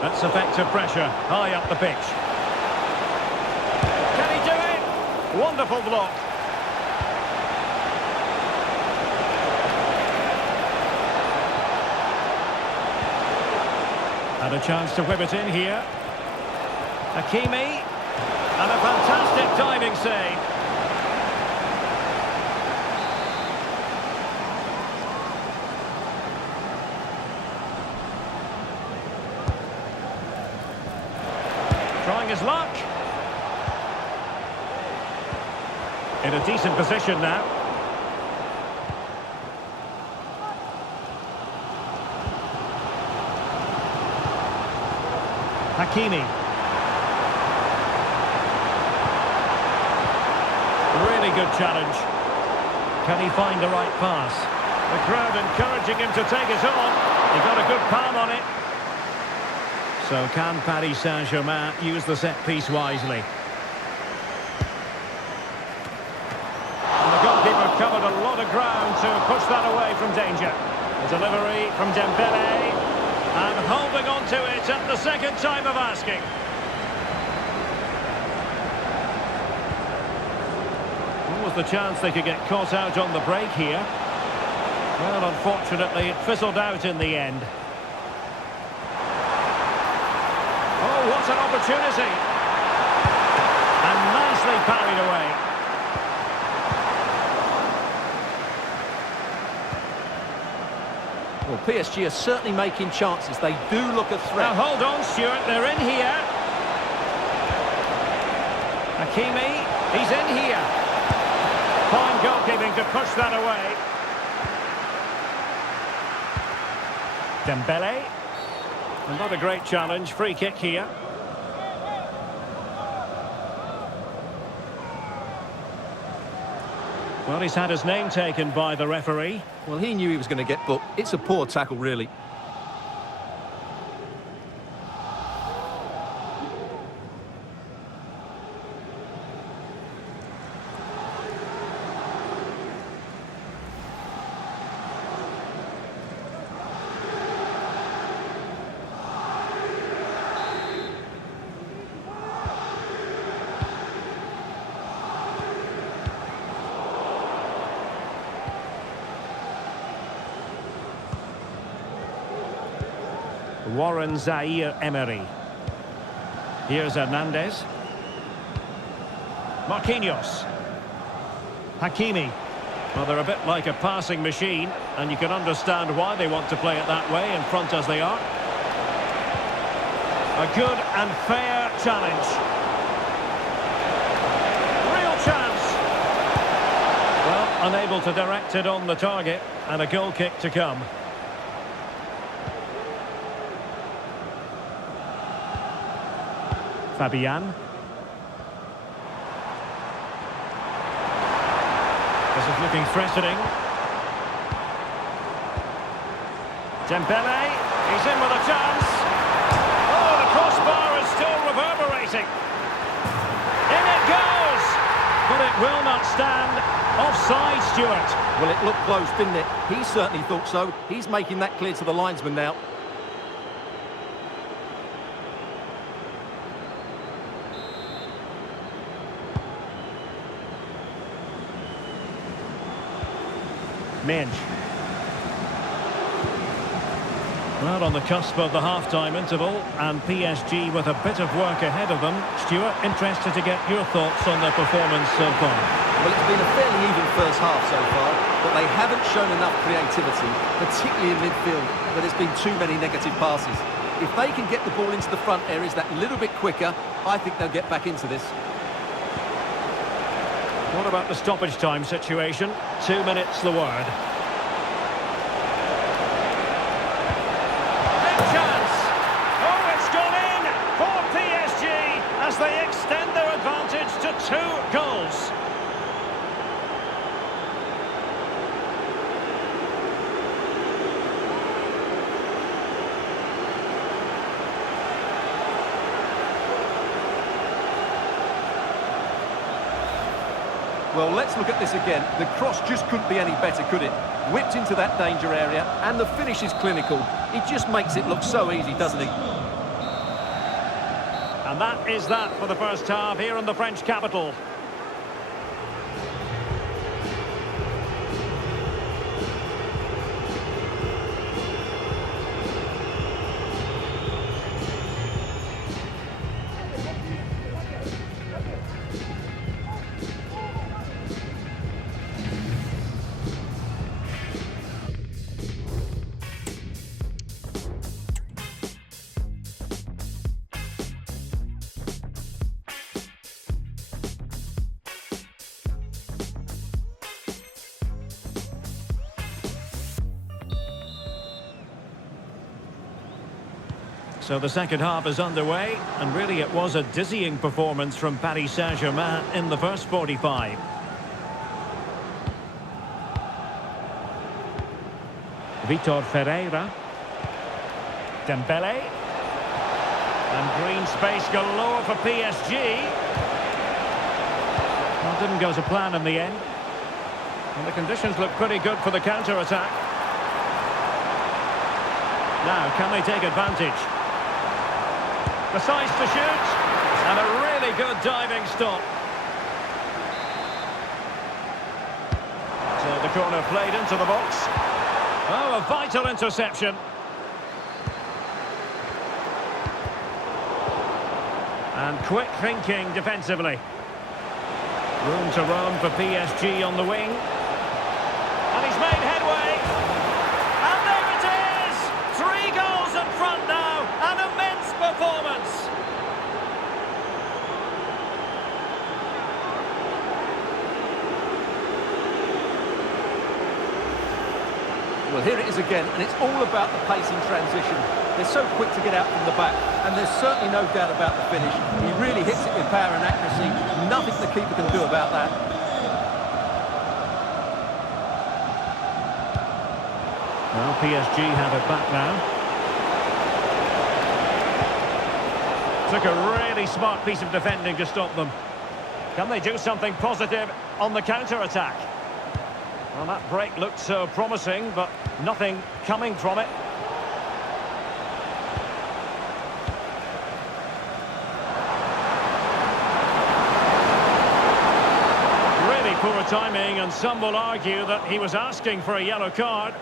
That's effective pressure, high up the pitch. Can he do it? Wonderful block. And a chance to whip it in here. Hakimi. And a fantastic diving save. Trying his luck. In a decent position now. Hakimi. Really good challenge. Can he find the right pass? The crowd encouraging him to take it on. He got a good palm on it. So can Paris Saint-Germain use the set piece wisely? And the goalkeeper covered a lot of ground to push that away from danger. The delivery from Dembele. And holding on to it at the second time of asking. What was the chance they could get caught out on the break here? Well, unfortunately, it fizzled out in the end. Oh, what an opportunity. And nicely parried away. Well, PSG are certainly making chances. They do look a threat. Now, hold on, Stuart. They're in here. Hakimi, he's in here. Fine goalkeeping to push that away. Dembele. Not a great challenge. Free kick here. Well, he's had his name taken by the referee. Well, he knew he was going to get booked. It's a poor tackle, really. Warren Zaire-Emery. Here's Hernandez. Marquinhos. Hakimi. Well, they're a bit like a passing machine, and you can understand why they want to play it that way, in front as they are. A good and fair challenge. Real chance. Well, unable to direct it on the target, and a goal kick to come. Fabian. This is looking threatening. Dembele, he's in with a chance. Oh, the crossbar is still reverberating. In it goes! But it will not stand. Offside, Stuart. Well, it looked close, didn't it? He certainly thought so. He's making that clear to the linesman now. Minge. Well, on the cusp of the half-time interval, and PSG with a bit of work ahead of them. Stuart, interested to get your thoughts on their performance so far. Well, it's been a fairly even first half so far, but they haven't shown enough creativity, particularly in midfield, where there's been too many negative passes. If they can get the ball into the front areas that little bit quicker, I think they'll get back into this. What about the stoppage time situation? 2 minutes the word. Big chance! Oh, it's gone in for PSG as they extend their advantage to 2 goals. Well, let's look at this again. The cross just couldn't be any better, could it? Whipped into that danger area, and the finish is clinical. He just makes it look so easy, doesn't he? And that is that for the first half here in the French capital. So the second half is underway, and really it was a dizzying performance from Paris Saint-Germain in the first 45. Vitor Ferreira. Dembele. And green space galore for PSG. Well, didn't go to plan in the end. And the conditions look pretty good for the counter-attack. Now, can they take advantage? Decides to shoot, and a really good diving stop. So the corner played into the box. Oh, a vital interception. And quick thinking defensively. Room to roam for PSG on the wing. And he's made headway. And there it is! 3 goals in front now. An immense performance. Well, here it is again, and it's all about the pace in transition. They're so quick to get out from the back, and there's certainly no doubt about the finish. He really hits it with power and accuracy. Nothing the keeper can do about that. Well, PSG have it back now. Took a really smart piece of defending to stop them. Can they do something positive on the counter-attack? Well, that break looked so promising, but nothing coming from it. Really poor timing, and some will argue that he was asking for a yellow card.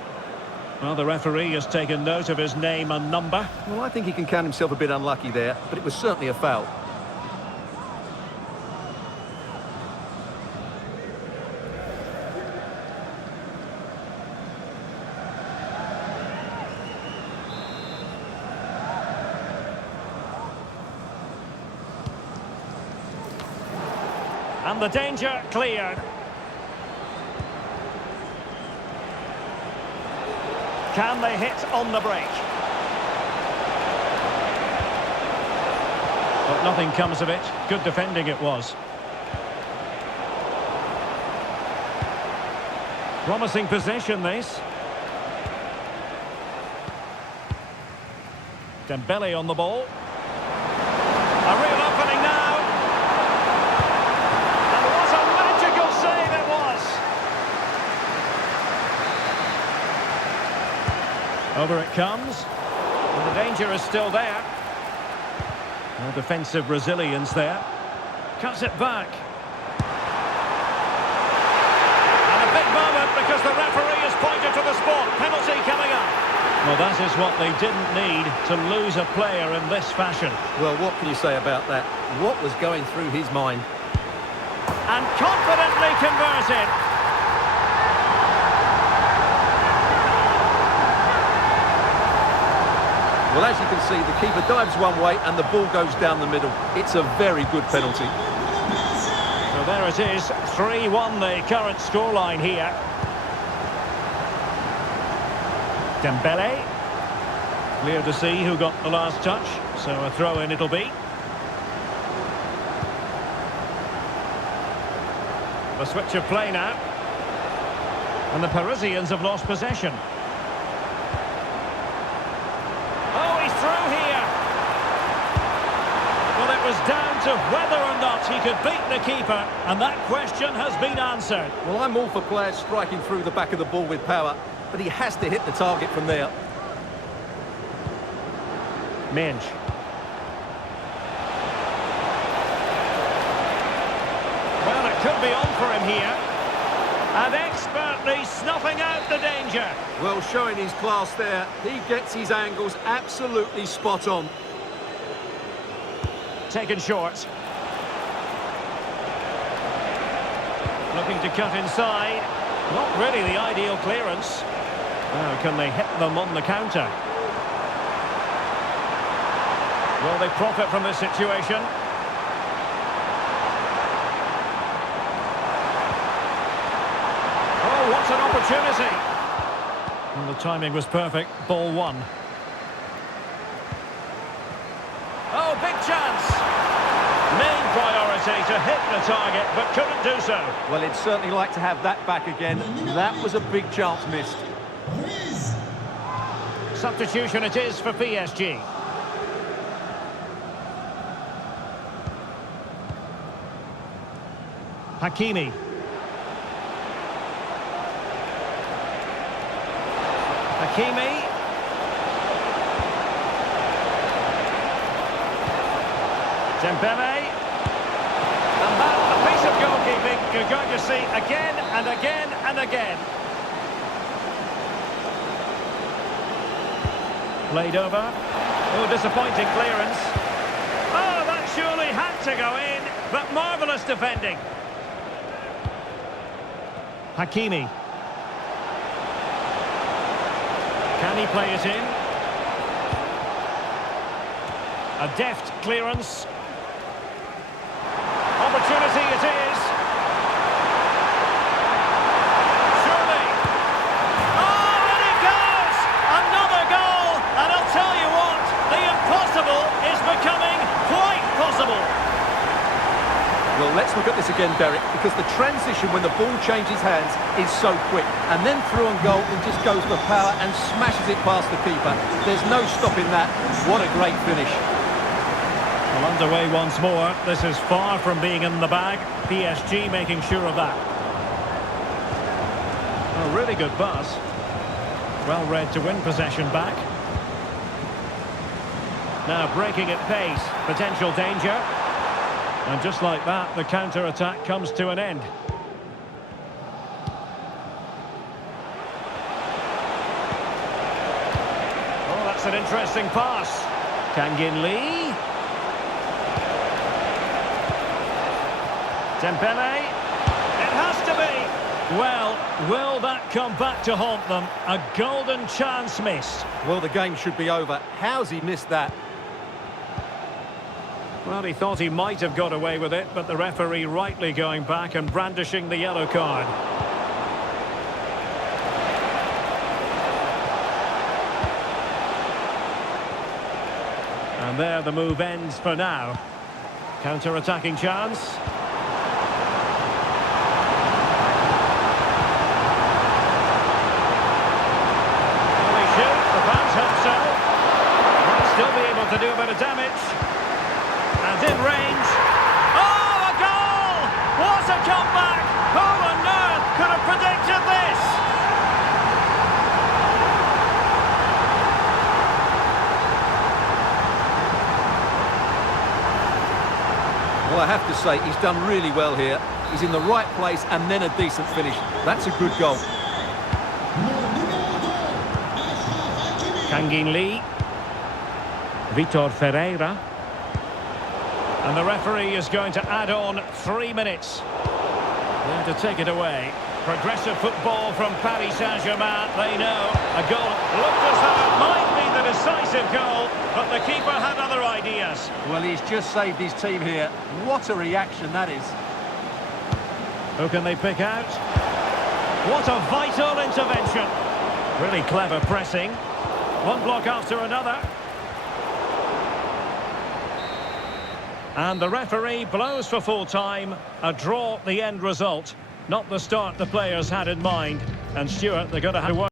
Well, the referee has taken note of his name and number. Well, I think he can count himself a bit unlucky there, but it was certainly a foul. And the danger cleared. Can they hit on the break? But nothing comes of it. Good defending it was. Promising possession, this. Dembele on the ball. A real opening now. And what a magical save it was. Over it comes. And the danger is still there. No defensive resilience there. Cuts it back. And a big moment because the referee has pointed to the spot. Penalty coming up. Well, that is what they didn't need to lose a player in this fashion. Well, what can you say about that? What was going through his mind? And confidently converted. Well, as you can see, the keeper dives one way and the ball goes down the middle. It's a very good penalty. So there it is, 3-1 the current scoreline here. Dembele. Clear to see who got the last touch, so a throw-in it'll be. The switch of play now. And the Parisians have lost possession. Oh, he's through here. Well, it was down to whether or not he could beat the keeper, and that question has been answered. Well, I'm all for players striking through the back of the ball with power, but he has to hit the target from there. Minge. could be on for him here. And expertly snuffing out the danger. Well, showing his class there. He gets his angles absolutely spot on. Taken short. Looking to cut inside. Not really the ideal clearance. Now, can they hit them on the counter? Will they profit from this situation? Oh, what an opportunity! And the timing was perfect. Ball one. Oh, big chance! Main priority to hit the target, but couldn't do so. Well, he'd certainly like to have that back again. That was a big chance missed. Substitution it is for PSG. Hakimi. Hakimi. Dembele. And that, a piece of goalkeeping you're going to see again and again and again. Played over. Oh, disappointing clearance. Oh, that surely had to go in, but marvellous defending. Hakimi. Can he play it in? A deft clearance. Opportunity it is. Surely. Oh, and it goes! Another goal! And I'll tell you what, the impossible is becoming quite possible. Well, let's look at this again, Derek, because the transition when the ball changes hands is so quick. And then through on goal, and just goes for power and smashes it past the keeper. There's no stopping that. What a great finish. Well, underway once more. This is far from being in the bag. PSG making sure of that. A really good pass. Well read to win possession back. Now breaking at pace. Potential danger. And just like that, the counter-attack comes to an end. Oh, that's an interesting pass. Kangin Lee. Dembele. It has to be. Well, will that come back to haunt them? A golden chance missed. Well, the game should be over. How's he missed that? Well, he thought he might have got away with it, but the referee rightly going back and brandishing the yellow card. And there the move ends for now. Counter-attacking chance. Will he shoot? The fans hope so. Might still be able to do a bit of damage. And in range. Oh, a goal! What a comeback! Who on earth could have predicted this? Well, I have to say, he's done really well here. He's in the right place and then a decent finish. That's a good goal. Kangin Lee. Vitor Ferreira. And the referee is going to add on 3 minutes. There to take it away. Progressive football from Paris Saint-Germain. They know a goal looked as though it might be the decisive goal, but the keeper had other ideas. Well, he's just saved his team here. What a reaction that is. Who can they pick out? What a vital intervention. Really clever pressing. One block after another. And the referee blows for full time. A draw, the end result. Not the start the players had in mind. And Stuart, they're going to have to work.